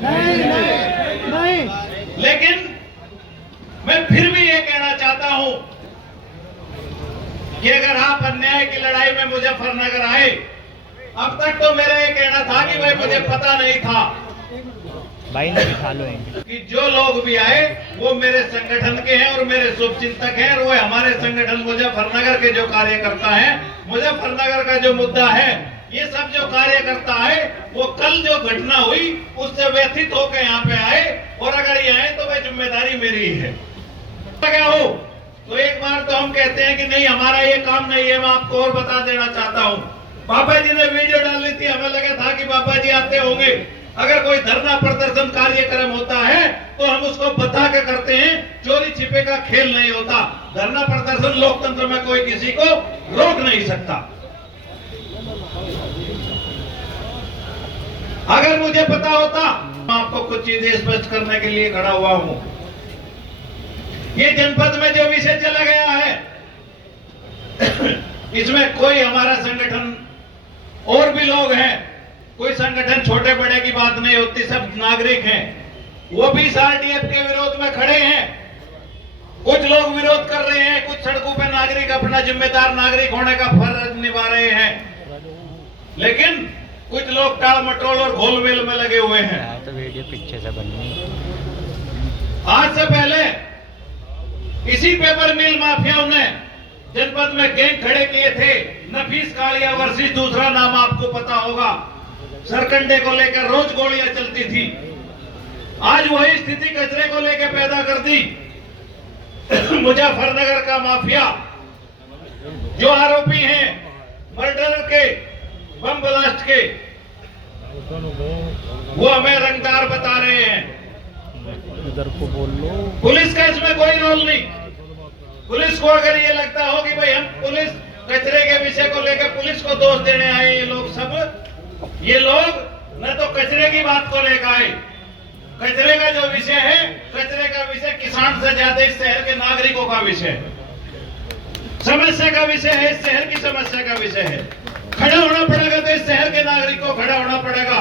नहीं। लेकिन मैं फिर भी ये कहना चाहता हूं कि अगर आप अन्याय की लड़ाई में मुजफ्फरनगर आए, अब तक तो मेरा ये कहना था कि भाई मुझे पता नहीं था भाई ने बिठा लो कि जो लोग भी आए वो मेरे संगठन के हैं और मेरे शुभचिंतक हैं और वो हमारे संगठन मुजफ्फरनगर के जो कार्यकर्ता हैं। मुजफ्फरनगर का जो मुद्दा है, ये सब जो कार्यकर्ता है वो कल जो घटना हुई उससे व्यथित होकर यहाँ पे आए, और अगर ये आए तो वह जिम्मेदारी मेरी है। क्या हो तो एक बार तो हम कहते हैं कि नहीं हमारा ये काम नहीं है। मैं आपको और बता देना चाहता हूँ, बाबा जी ने वीडियो डाली थी, हमें लगा था कि बाबा जी आते होंगे। अगर कोई धरना प्रदर्शन कार्यक्रम होता है तो हम उसको बता के करते हैं, चोरी छिपे का खेल नहीं होता। धरना प्रदर्शन लोकतंत्र में कोई किसी को रोक नहीं सकता। अगर मुझे पता होता, मैं आपको कुछ चीजें स्पष्ट करने के लिए खड़ा हुआ हूं। ये जनपद में जो विषय चला गया है इसमें कोई हमारा संगठन और भी लोग हैं, कोई संगठन छोटे बड़े की बात नहीं होती, सब नागरिक हैं। वो भी आरडीएफ के विरोध में खड़े हैं। कुछ लोग विरोध कर रहे हैं, कुछ सड़कों पे नागरिक अपना जिम्मेदार नागरिक होने का फर्ज निभा रहे हैं, लेकिन कुछ लोग टाल मटोल और घोलमेल में लगे हुए हैं। तो वीडियो पीछे से बननी। आज से पहले इसी पेपर मिल माफियाओं ने जनपद में गैंग खड़े किए थे। नफीस कालिया वर्सेस दूसरा नाम आपको पता होगा। सरकंडे को लेकर रोज गोलियां चलती थी। आज वही स्थिति कचरे को लेकर पैदा कर दी। मुजफ्फरनगर का माफिया जो आरोपी हैं मर्डर के, बम ब्लास्ट के, वो हमें रंगदार बता रहे हैं। इधर को बोल लो। पुलिस का इसमें कोई रोल नहीं। पुलिस को अगर ये लगता हो कि भाई हम पुलिस कचरे के विषय को लेकर पुलिस को दोष देने आए, ये लोग न तो कचरे की बात को लेकर आए। कचरे का जो विषय है, कचरे का विषय किसान से ज्यादा इस शहर के नागरिकों का विषय है, समस्या का विषय है, इस शहर की समस्या का विषय है। खड़ा होना पड़ेगा तो इस शहर के नागरिक को खड़ा होना पड़ेगा।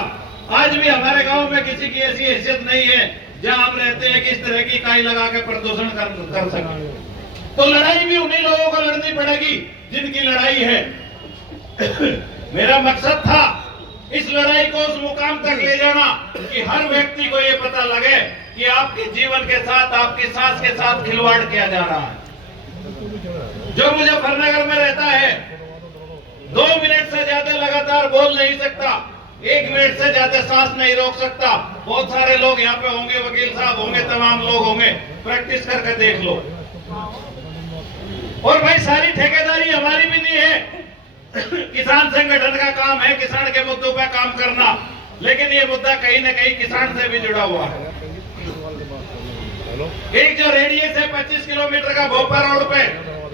आज भी हमारे गांव में किसी की ऐसी हैसियत नहीं है जहां आप रहते हैं कि इस तरह की इकाई लगा के प्रदूषण कर सके। तो लड़ाई भी उन्हीं लोगों को लड़नी पड़ेगी जिनकी लड़ाई है। मेरा मकसद था इस लड़ाई को उस मुकाम तक ले जाना कि हर व्यक्ति को ये पता लगे कि आपके जीवन के साथ, आपकी सांस के साथ खिलवाड़ किया जा रहा है। जो मुजफ्फरनगर में रहता है 2 मिनट से ज्यादा लगातार बोल नहीं सकता, 1 मिनट से ज्यादा सांस नहीं रोक सकता। बहुत सारे लोग यहाँ पे होंगे, वकील साहब होंगे, तमाम लोग होंगे, प्रैक्टिस करके देख लो। और भाई सारी ठेकेदारी हमारी भी नहीं है। किसान संगठन का काम है किसान के मुद्दों पर काम करना, लेकिन ये मुद्दा कहीं ना कहीं किसान से भी जुड़ा हुआ है। एक जो रेडियस है 25 किलोमीटर का भोपाल रोड पे,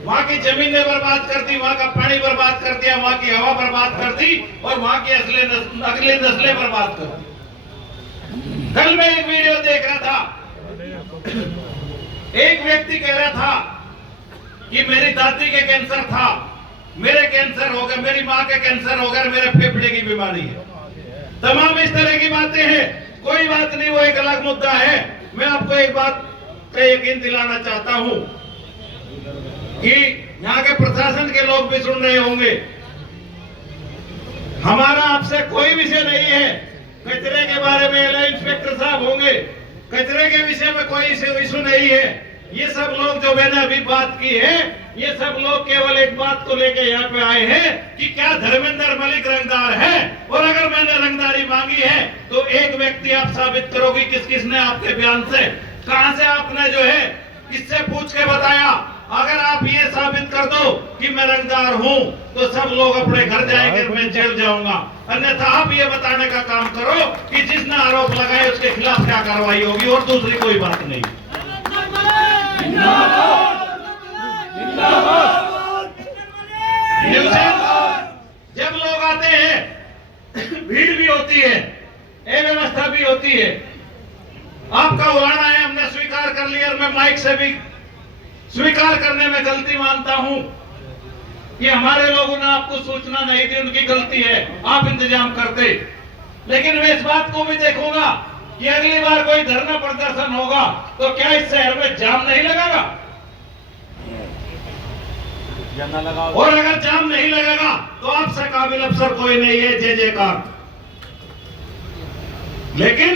वहाँ की जमीनें बर्बाद कर दी, वहाँ का पानी बर्बाद कर दिया, वहाँ की हवा बर्बाद कर दी और वहाँ की अगली नस्लें बर्बाद कर दी। कल मैं एक वीडियो देख रहा था, एक व्यक्ति कह रहा था कि मेरी दादी के कैंसर था, मेरे कैंसर हो गया, मेरी माँ के कैंसर हो गया, मेरे फेफड़े की बीमारी है। तमाम इस तरह की बातें हैं। कोई बात नहीं, वो एक अलग मुद्दा है। मैं आपको एक बात का यकीन दिलाना चाहता हूं कि यहाँ के प्रशासन के लोग भी सुन रहे होंगे, हमारा आपसे कोई विषय नहीं है। कचरे के बारे में इंस्पेक्टर साहब होंगे, कचरे के विषय में कोई इशू नहीं है। ये सब लोग जो मैंने अभी बात की है, ये सब लोग केवल एक बात को लेकर यहाँ पे आए हैं कि क्या धर्मेंद्र मलिक रंगदार है, और अगर मैंने रंगदारी मांगी है तो एक व्यक्ति आप साबित करोगे किस किसने आपके बयान से, कहां से आपने जो है किससे पूछ के बताया। अगर आप ये साबित कर दो कि मैं रंगदार हूं तो सब लोग अपने घर जाएंगे, मैं जेल जाऊंगा। अन्यथा आप ये बताने का काम करो कि जिसने आरोप लगाए उसके खिलाफ क्या कार्रवाई होगी, और दूसरी कोई बात नहीं। जब लोग आते हैं भीड़ भी होती है, अव्यवस्था भी होती है। आपका उड़ाना है, हमने स्वीकार कर लिया, और मैं माइक से भी स्वीकार करने में गलती मानता हूं कि हमारे लोगों ने आपको सूचना नहीं दी, उनकी गलती है, आप इंतजाम करते। लेकिन मैं इस बात को भी देखूंगा कि अगली बार कोई धरना प्रदर्शन होगा तो क्या इस शहर में जाम नहीं लगेगा? और अगर जाम नहीं लगेगा तो आपसे काबिल अफसर कोई नहीं है, जय जयकार। लेकिन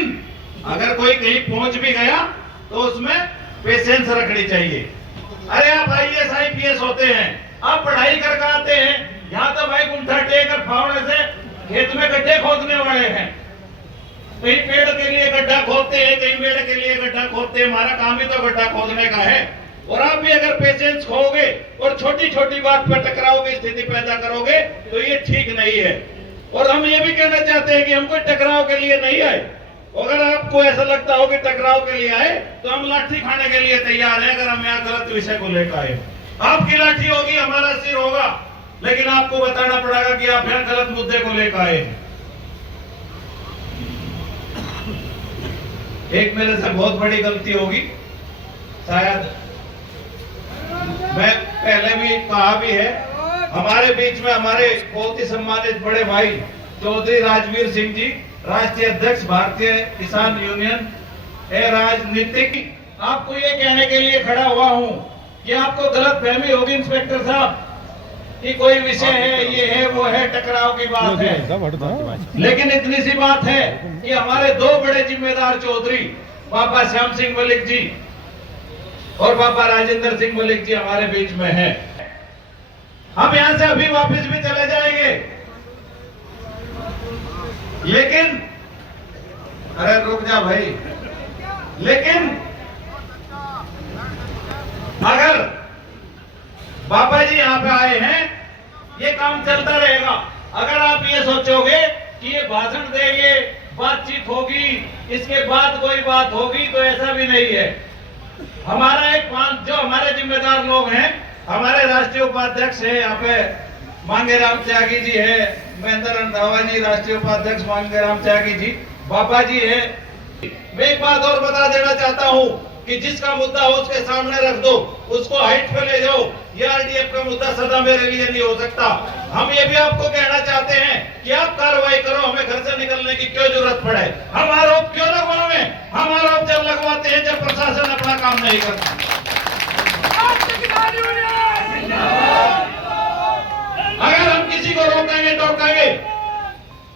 अगर कोई कहीं पहुंच भी गया तो उसमें पेशेंस रखनी चाहिए। अरे आप IAS IPS होते हैं, आप पढ़ाई करके आते हैं, यहाँ तो भाई गुंठा टेकर फावड़े से खेत में गड्ढे खोदने वाले हैं। कहीं पेड़ के लिए गड्ढा खोदते हैं, कहीं पेड़ के लिए गड्ढा खोदते हैं। हमारा काम ही तो गड्ढा खोदने का है। और आप भी अगर पेशेंस खोगे और छोटी छोटी बात पर टकराव की स्थिति पैदा करोगे तो ये ठीक नहीं है। और हम ये भी कहना चाहते हैं कि हम कोई टकराव के लिए नहीं आए। अगर आपको ऐसा लगता हो कि टकराव के लिए आए तो हम लाठी खाने के लिए तैयार हैं। अगर हम यहाँ गलत विषय को लेकर आए, आपकी लाठी होगी, हमारा सिर होगा, लेकिन आपको बताना पड़ेगा कि आप यहाँ गलत मुद्दे को लेकर आए। एक मेरे से बहुत बड़ी गलती होगी, शायद मैं पहले भी कहा भी है। हमारे बीच में हमारे बहुत ही सम्मानित बड़े भाई चौधरी राजवीर सिंह जी, राष्ट्रीय अध्यक्ष भारतीय किसान यूनियन, राजनीतिक, आपको ये कहने के लिए खड़ा हुआ हूं कि आपको गलत फहमी होगी इंस्पेक्टर साहब कि कोई विषय है, ये है, वो है, टकराव की बात है। लेकिन इतनी सी बात है कि हमारे दो बड़े जिम्मेदार चौधरी बाबा श्याम सिंह मलिक जी और बाबा राजेंद्र सिंह मलिक जी हमारे बीच में है। हम यहां से अभी वापस भी चले जाएंगे, लेकिन अरे रुक जा भाई, लेकिन अगर बाबा जी यहाँ पे आए हैं, ये काम चलता रहेगा। अगर आप ये सोचोगे कि ये भाषण देंगे, बातचीत होगी, इसके बाद कोई बात होगी, तो ऐसा भी नहीं है। हमारा एक जो हमारे जिम्मेदार लोग हैं, हमारे राष्ट्रीय उपाध्यक्ष है यहाँ पे मांगेराम त्यागी जी है, महेंद्र रंधावा जी राष्ट्रीय उपाध्यक्ष मांगेराम त्यागी जी, बाबा जी है। मैं एक बात और बता देना चाहता हूँ कि जिसका मुद्दा हो उसके सामने रख दो, उसको हाइट पे ले जाओ। ये RDF का मुद्दा सदा मेरे लिए नहीं हो सकता। हम ये भी आपको कहना चाहते हैं कि आप कार्रवाई करो, हमें घर से निकलने की क्यों जरूरत पड़े। हम आरोप क्यों लगवावे? हम आरोप जब लगवाते हैं जब प्रशासन अपना काम नहीं करता। अगर हम किसी को रोकेंगे टोकेंगे,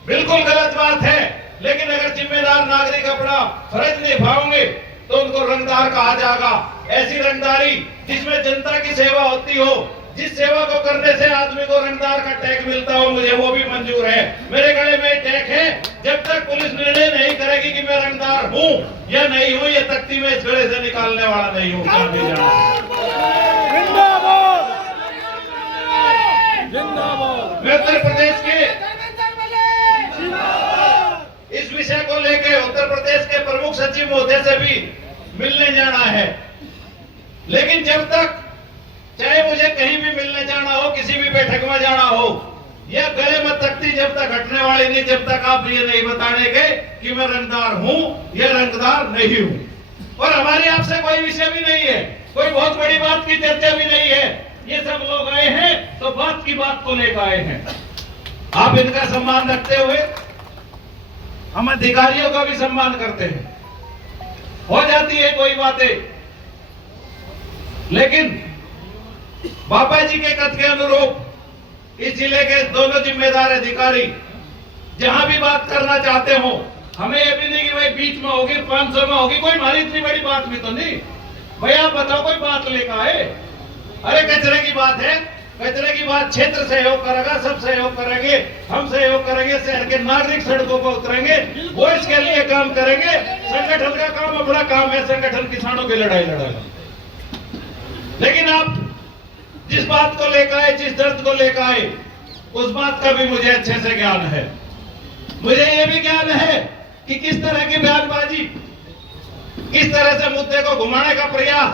बिल्कुल गलत बात है, लेकिन अगर जिम्मेदार नागरिक अपना फर्ज निभाओगे तो उनको रंगदार कहा जाएगा। ऐसी रंगदारी जिसमें जनता की सेवा होती हो, जिस सेवा को करने से आदमी को रंगदार का टैग मिलता हो, मुझे वो भी मंजूर है। मेरे गले में टैग है, जब तक पुलिस निर्णय नहीं करेगी कि मैं रंगदार हूँ या नहीं हूँ, ये तख्ती में इस गले से निकालने वाला नहीं हूँ। मैं उत्तर प्रदेश के इस विषय को लेकर उत्तर प्रदेश के प्रमुख सचिव महोदय से भी मिलने जाना है। लेकिन जब तक, चाहे मुझे कहीं भी मिलने जाना हो, किसी भी बैठक में जाना हो, यह गले में तख्ती जब तक हटने वाली नहीं, जब तक आप ये नहीं बताएंगे कि मैं रंगदार हूं या रंगदार नहीं हूं। और हमारी आपसे कोई विषय भी नहीं है, कोई बहुत बड़ी बात की चर्चा भी नहीं है। ये सब लोग आए हैं तो बात की बात को लेकर आए हैं। आप इनका सम्मान रखते हुए हम अधिकारियों का भी सम्मान करते हैं। हो जाती है कोई बातें, लेकिन बाबा जी के कथ के अनुरूप इस जिले के दोनों जिम्मेदार अधिकारी जहां भी बात करना चाहते हो, हमें ये भी नहीं कि भाई बीच में होगी, 500 में होगी, कोई हमारी इतनी बड़ी बात भी तो नहीं। भैया आप बताओ, कोई बात लेकर आए? अरे कचरे की बात है, कचरे की बात क्षेत्र सहयोग करेगा, सब सहयोग करेंगे, हम सहयोग करेंगे, शहर के नागरिक सड़कों पर उतरेंगे, वो इसके लिए काम करेंगे। संगठन का काम अपना काम है, संगठन किसानों की लड़ाई लड़ेगा। लेकिन आप जिस बात को लेकर आए, जिस दर्द को लेकर आए, उस बात का भी मुझे अच्छे से ज्ञान है। मुझे ये भी ज्ञान है कि किस तरह की बयानबाजी, किस तरह से मुद्दे को घुमाने का प्रयास